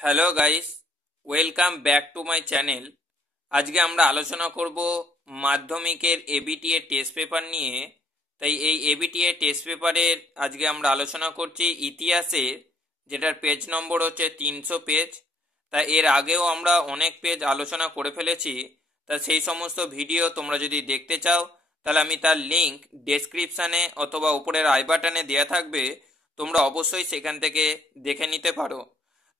Hello guys, welcome back to my channel. আজকে আমরা আলোচনা করব মাধ্যমিকের এবিটিএ টেস্ট পেপার নিয়ে। তাই এই এবিটিএ টেস্ট পেপারের আজকে আমরা আলোচনা করছি ইতিহাসের, যেটার পেজ নম্বর হচ্ছে 300 পেজ। তা এর আগেও আমরা অনেক পেজ আলোচনা করে ফেলেছি। তা সেই সমস্ত ভিডিও তোমরা যদি দেখতে চাও তাহলে আমি তার লিঙ্ক ডেসক্রিপশানে অথবা উপরের আই বাটনে দেওয়া থাকবে, তোমরা অবশ্যই সেখান থেকে দেখে নিতে পারো।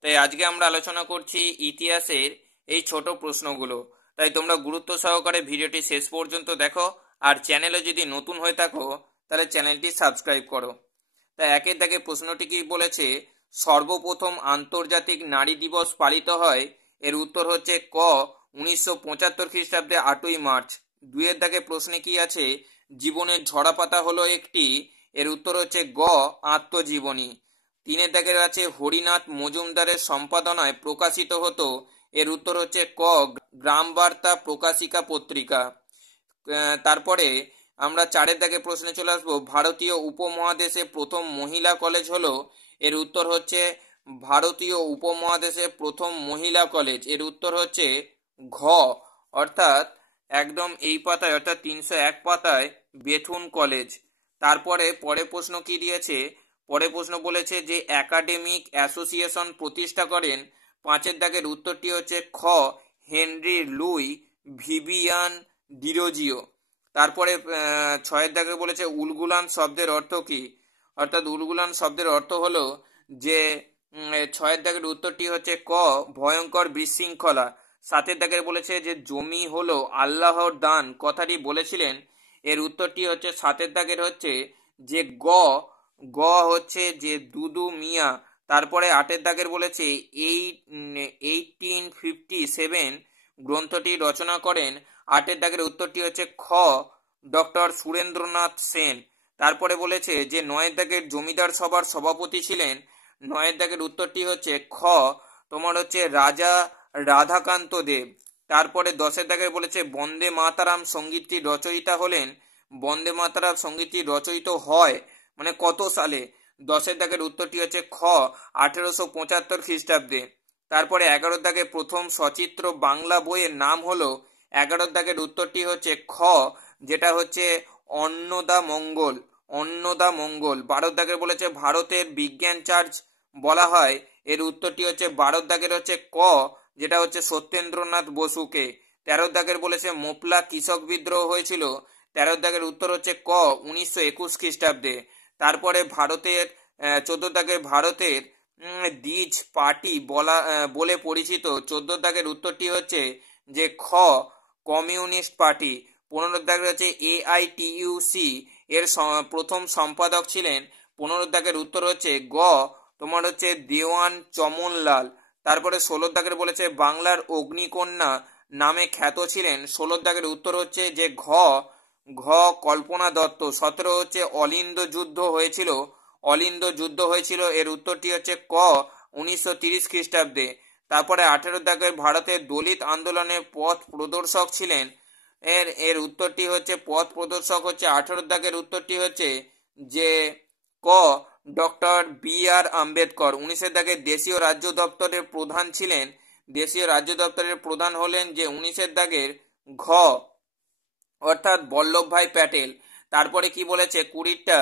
তাই আজকে আমরা আলোচনা করছি ইতিহাসের এই ছোট প্রশ্নগুলো। তাই তোমরা গুরুত্ব সহকারে ভিডিওটি শেষ পর্যন্ত দেখো, আর চ্যানেলে যদি নতুন হয়ে থাকো তাহলে চ্যানেলটি সাবস্ক্রাইব করো। তাই একের দাগে প্রশ্নটি কি বলেছে, সর্বপ্রথম আন্তর্জাতিক নারী দিবস পালিত হয়? এর উত্তর হচ্ছে ক 1975 খ্রিস্টাব্দে 8ই মার্চ। দুইয়ের দাগে প্রশ্নে কি আছে, জীবনের ঝরাপাতা হলো একটি? এর উত্তর হচ্ছে গ আত্মজীবনী। তিনের দাগের আছে হরিনাথ মজুমদারের সম্পাদনায় প্রকাশিত হতো? এর উত্তর হচ্ছে ক গ্রাম বার্তা প্রকাশিকা পত্রিকা। তারপরে আমরা চারের দাগে প্রশ্নে চলে আসবো, ভারতীয় উপমহাদেশে প্রথম মহিলা কলেজ হলো? এর উত্তর হচ্ছে ভারতীয় উপমহাদেশে প্রথম মহিলা কলেজ, এর উত্তর হচ্ছে ঘ অর্থাৎ একদম এই পাতায় অর্থাৎ 301 পাতায় বেথুন কলেজ। তারপরে পরের প্রশ্ন কি দিয়েছে, পরের প্রশ্ন বলেছে যে একাডেমিক অ্যাসোসিয়েশন প্রতিষ্ঠা করেন? পাঁচের দাগের উত্তরটি হচ্ছে খ হেনরি লুই ভিভিয়ান ডিরোজিও। তারপরে ছয়ের দাগে বলেছে উলগুলান শব্দের অর্থ কি? অর্থাৎ উলগুলান শব্দের অর্থ হলো যে ছয়ের দাগের উত্তরটি হচ্ছে ক ভয়ঙ্কর বিশৃঙ্খলা। সাতের দাগের বলেছে যে জমি হলো আল্লাহর দান, কথাটি বলেছিলেন? এর উত্তরটি হচ্ছে সাতের দাগের হচ্ছে যে গ গ হচ্ছে যে দুদু মিয়া। তারপরে আটের দাগের বলেছে 1857 গ্রন্থটি রচনা করেন? আটের দাগের উত্তরটি হচ্ছে খ ডক্টর সুরেন্দ্রনাথ সেন। তারপরে বলেছে যে নয়ের দাগের জমিদার সভার সভাপতি ছিলেন? নয়ের দাগের উত্তরটি হচ্ছে খ তোমার হচ্ছে রাজা রাধাকান্ত দেব। তারপরে দশের দাগের বলেছে বন্দে মাতারাম সঙ্গীতটি রচয়িতা হলেন? বন্দে মাতারাম সঙ্গীতটি রচয়িত হয় মানে কত সালে? দশের দাগের উত্তরটি হচ্ছে খ 1875 খ্রিস্টাব্দে। তারপরে 11 দাগের প্রথম সচিত্র বাংলা বইয়ের নাম হলো? 11 দাগের উত্তরটি হচ্ছে খ যেটা হচ্ছে অন্নদা মঙ্গল, অন্নদা মঙ্গল। 12 দাগের বলেছে ভারতের বিজ্ঞান চার্চ বলা হয়? এর উত্তরটি হচ্ছে 12 দাগের হচ্ছে ক যেটা হচ্ছে সত্যেন্দ্রনাথ বসুকে। 13 দাগের বলেছে মোপলা কৃষক বিদ্রোহ হয়েছিল? 13 দাগের উত্তর হচ্ছে ক 1921 খ্রিস্টাব্দে। তারপরে ভারতের 14 দাগের ভারতের দ্বিজ পার্টি বলে পরিচিত? 14 দাগের উত্তরটি হচ্ছে যে খ কমিউনিস্ট পার্টি। 15 দাগের হচ্ছে AITUC এর প্রথম সম্পাদক ছিলেন? 15 দাগের উত্তর হচ্ছে গ তোমার হচ্ছে দেওয়ান চমনলাল। তারপরে 16 দাগের বলেছে বাংলার অগ্নিকন্যা নামে খ্যাত ছিলেন? 16 দাগের উত্তর হচ্ছে যে ঘ ঘ কল্পনা দত্ত। 17 হচ্ছে অলিন্দ যুদ্ধ হয়েছিল? অলিন্দ যুদ্ধ হয়েছিল, এর উত্তরটি হচ্ছে ক 1930 খ্রিস্টাব্দে। তারপরে 18 দাগের ভারতের দলিত আন্দোলনের পথ প্রদর্শক ছিলেন? এর এর উত্তরটি হচ্ছে পথ প্রদর্শক হচ্ছে 18 দাগের উত্তরটি হচ্ছে যে ক ডক্টর BR আম্বেদকর। 19 দাগের দেশীয় রাজ্য দপ্তরের প্রধান ছিলেন? দেশীয় রাজ্য দপ্তরের প্রধান হলেন যে 19 দাগের ঘ অর্থাৎ বল্লভভাই প্যাটেল। তারপরে কি বলেছে 20টা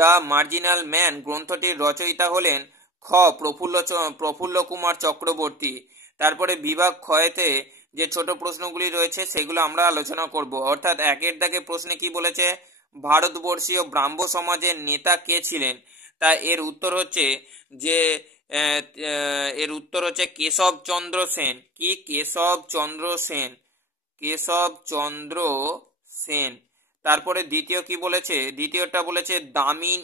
দ্য মার্জিনাল ম্যান গ্রন্থটির রচয়িতা হলেন? খ প্রফুল্ল কুমার চক্রবর্তী। তারপরে বিভাগ ক্ষয়েতে যে ছোট প্রশ্নগুলি রয়েছে সেগুলো আমরা আলোচনা করব। অর্থাৎ একের দাগে প্রশ্নে কি বলেছে, ভারতবর্ষীয় ব্রাহ্ম সমাজের নেতা কে ছিলেন? তা এর উত্তর হচ্ছে যে এর উত্তর হচ্ছে কেশবচন্দ্র সেন। কি কেশবচন্দ্র সেন, কেশবচন্দ্র সেন। তারপরে দ্বিতীয় কি বলেছে, দ্বিতীয়টা বলেছে দামিন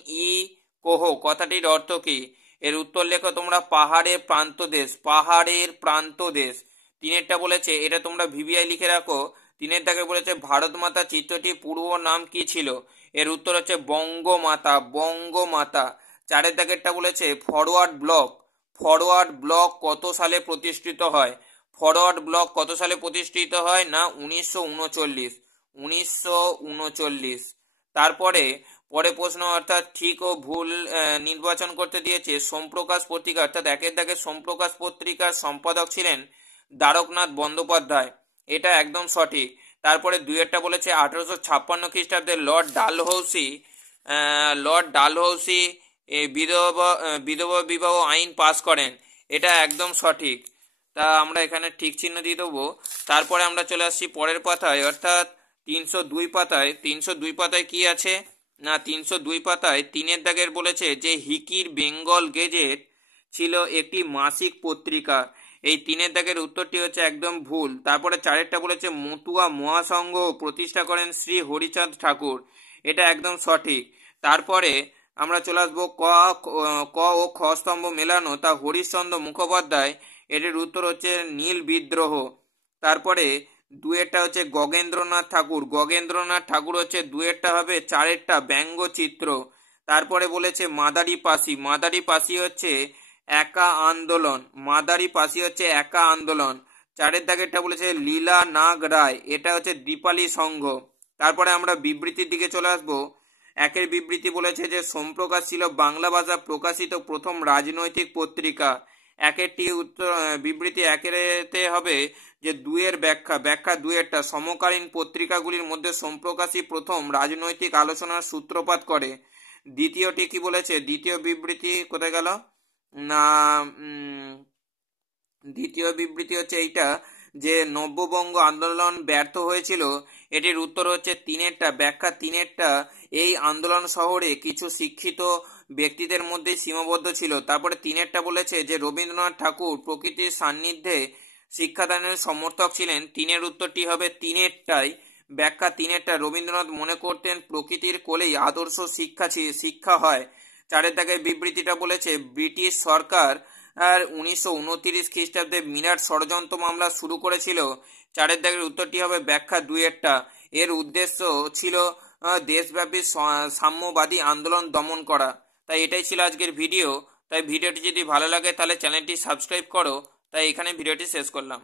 কোহ, কথাটির অর্থ কি? এর উত্তর লেখো তোমরা পাহাড়ের প্রান্তদেশ, পাহাড়ের প্রান্তদেশ। তিনেরটা বলেছে এটা তোমরা ভিভিআই লিখে রাখো, তিনের দাগে বলেছে ভারত মাতা চিত্রটির পূর্ব নাম কি ছিল? এর উত্তর হচ্ছে বঙ্গমাতা, বঙ্গমাতা। চারের দাগেরটা বলেছে ফরওয়ার্ড ব্লক, ফরওয়ার্ড ব্লক কত সালে প্রতিষ্ঠিত হয়? ফরওয়ার্ড ব্লক কত সালে প্রতিষ্ঠিত হয়? না 1939, 1939। তারপরে পরে প্রশ্ন অর্থাৎ ঠিক ও ভুল নির্বাচন করতে দিয়েছে। সোমপ্রকাশ পত্রিকা অর্থাৎ একের দাগে সোমপ্রকাশ পত্রিকার সম্পাদক ছিলেন দ্বারকনাথ বন্দ্যোপাধ্যায়, এটা একদম সঠিক। তারপরে দুইয়েরটা বলেছে 1856 খ্রিস্টাব্দে লর্ড ডালহৌসি বিধবা বিবাহ আইন পাস করেন, এটা একদম সঠিক। তা আমরা এখানে ঠিক চিহ্ন দিয়ে দেবো। তারপরে আমরা চলে আসছি পরের পাতায়, অর্থাৎ 302 পাতায় কি আছে না, 302 পাতায় 3-এর দাগের বলেছে যে হিকির বেঙ্গল গেজেট ছিল একটি মাসিক পত্রিকা। এই 3-এর দাগের উত্তরটি হচ্ছে একদম ভুল। তারপরে 4-এরটা বলেছে মতুয়া মহাসংঘ প্রতিষ্ঠা করেন শ্রী হরিচাঁদ ঠাকুর, এটা একদম সঠিক। তারপরে আমরা চলে আসবো ক ও খ স্তম্ভ মেলানো, তা হরিশ্চন্দ্র মুখোপাধ্যায়, এটির উত্তর হচ্ছে নীল বিদ্রোহ। তারপরে 2-এরটা হচ্ছে গগেন্দ্রনাথ ঠাকুর হচ্ছে 2-এরটা হবে। 4-এরটা ব্যঙ্গচিত্র। তারপরে বলেছে মাদারি পাসি হচ্ছে একা আন্দোলন। 4-এর দাগেরটা বলেছে লীলা নাগ রায়, এটা হচ্ছে দীপালি সংঘ। তারপরে আমরা বিবৃতির দিকে চলে আসবো। 1-এর বিবৃতি বলেছে যে সোমপ্রকাশ ছিল বাংলা ভাষা প্রকাশিত প্রথম রাজনৈতিক পত্রিকা। 1-এরটি উত্তর বিবৃতি 1-এতে হবে যে 2-এর ব্যাখ্যা 2-এরটা সমকালীন পত্রিকাগুলির মধ্যে সোমপ্রকাশই প্রথম রাজনৈতিক আলোচনার সূত্রপাত করে। দ্বিতীয়টি কি বলেছে, দ্বিতীয় বিবৃতি কোথায় গেল না, দ্বিতীয় বিবৃতি হচ্ছে এইটা যে নব্যবঙ্গ আন্দোলন ব্যর্থ হয়েছিল, এটির উত্তর হচ্ছে 3-এরটা ব্যাখ্যা 3-এরটা এই আন্দোলন শহরে কিছু শিক্ষিত ব্যক্তিদের মধ্যে সীমাবদ্ধ ছিল। তারপরে 3-এরটা বলেছে যে রবীন্দ্রনাথ ঠাকুর প্রকৃতির সান্নিধ্যে শিক্ষাদানের সমর্থক ছিলেন, 3-এর উত্তরটি হবে 3-এরটাই ব্যাখ্যা 3-এরটা রবীন্দ্রনাথ মনে করতেন প্রকৃতির কোলেই আদর্শ শিক্ষা হয়। 4-এর দাগের বিবৃতিটা বলেছে ব্রিটিশ সরকার 1929 খ্রিস্টাব্দে মিরাট ষড়যন্ত্র মামলা শুরু করেছিল। 4-এর দাগের উত্তরটি হবে ব্যাখ্যা 2-এরটা, এর উদ্দেশ্য ছিল দেশব্যাপী সাম্যবাদী আন্দোলন দমন করা। তাই এটাই ছিল আজকের ভিডিও। তাই ভিডিওটি যদি ভালো লাগে তাহলে চ্যানেলটি সাবস্ক্রাইব করো। তাই এখানে ভিডিওটি শেষ করলাম।